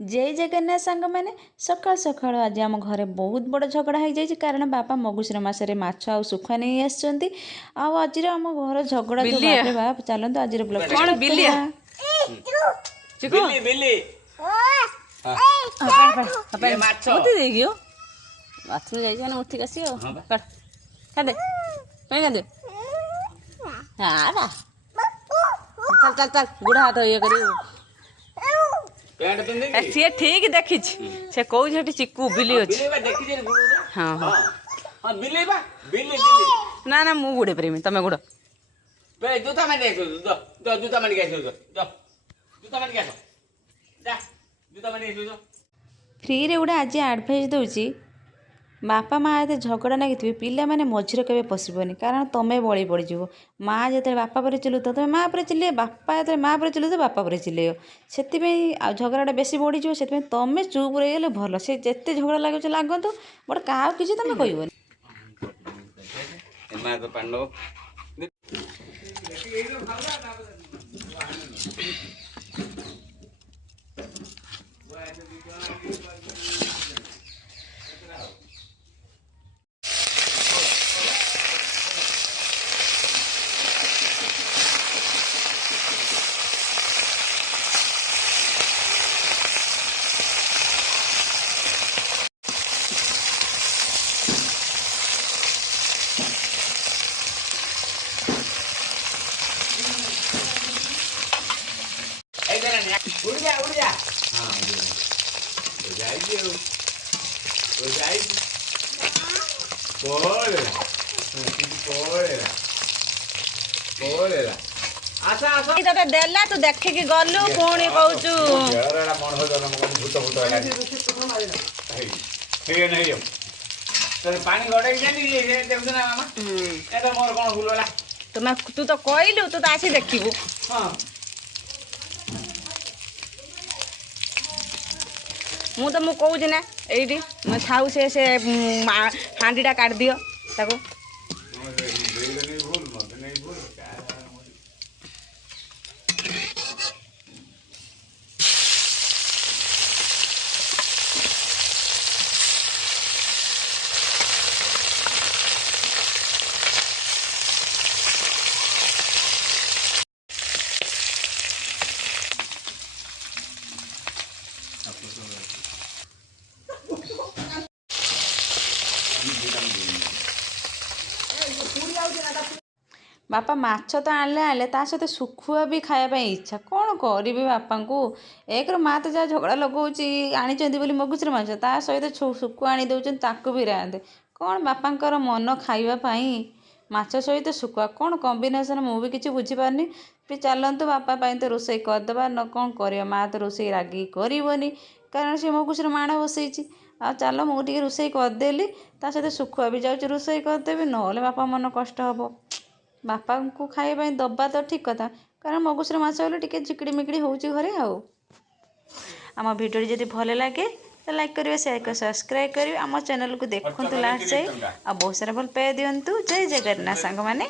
जय जगन्नाथ सांग मैंने सकाल सकाल आज आम घरे बहुत बड़ झगड़ा हो जाए कारण बापा मगुशीर मसरे माछ आ सुखा नहीं आसुँच आज आम घर झगड़ा जो बाप रे बाप चलते आज ब्लॉग चल चल गुड़ा हाथ ये कर सी ठीक देखी से कौ चिकू बिली अच्छी हाँ हाँ ना ना मु गुड़े प्रेमी तमें गुड़ फ्री रे गुड़ा आज आडभाइस दूची बापा माँ ये झगड़ा लगी पिला माने मझीरे केवे पशबनी कारण तमें बड़ी पड़ज माँ जो बापा पर चिल्लु तो तुम माँ पर चिल्ले बापा जो माँ पर चिल्लु तो बापा पर चिल्ले से झगड़ा बेसी बढ़ीज से तुम चुप रहीगले भल से जिते झगड़ा लगे लगतु बट क्या किसी तुम कहबनी उड़ जा हाँ हो जाएगी हो जाएगी तोते देला तू देखिकी गलु पुणी कहूचु पानी गड़े तू तो कहलु तू तो आसी देखू हाँ मु तो मुझे कहूँ ना ये छाऊ से हांडीटा काट दियो ताको बापा माछ तो आनले आनले ता सहित सुखुआ भी खाया इच्छा कौन करी बापा को एक माँ तो जहाँ झगड़ा लगाऊँगी आनी मगुचर माछ ता सहित सुखुआ आनी दौरान ताकू भी रांधे कौन बापांकर मन खाइबापी माछ सहित सुखुआ कौन कम्बिनेसन मुझे किसी बुझीपारनी भी चलतु बापा तो रोषे करदे न कौन कर माँ तो रोषे रागी करनी कारण सी मगुचर माण बसई आ चल मुझे रोषे करदेली ता सहित सुखुआ भी जाऊँ रोषे करदेवी ना बापा मन कष्ट हम बापा को खाइबा दबा तो ठीक कथा कारण मगुशीर माछ बोले टिके झिकड़ी मिकड़ी होउची घरे आउ आम भिडियो जदि भल लगे तो लाइक करेंगे शेयर कर सब्सक्राइब करेंगे आम चैनल को देखते लास्ट जाए आ बहुत सारा भल पाई दिंतु जय जगन्नाथ सांग माने।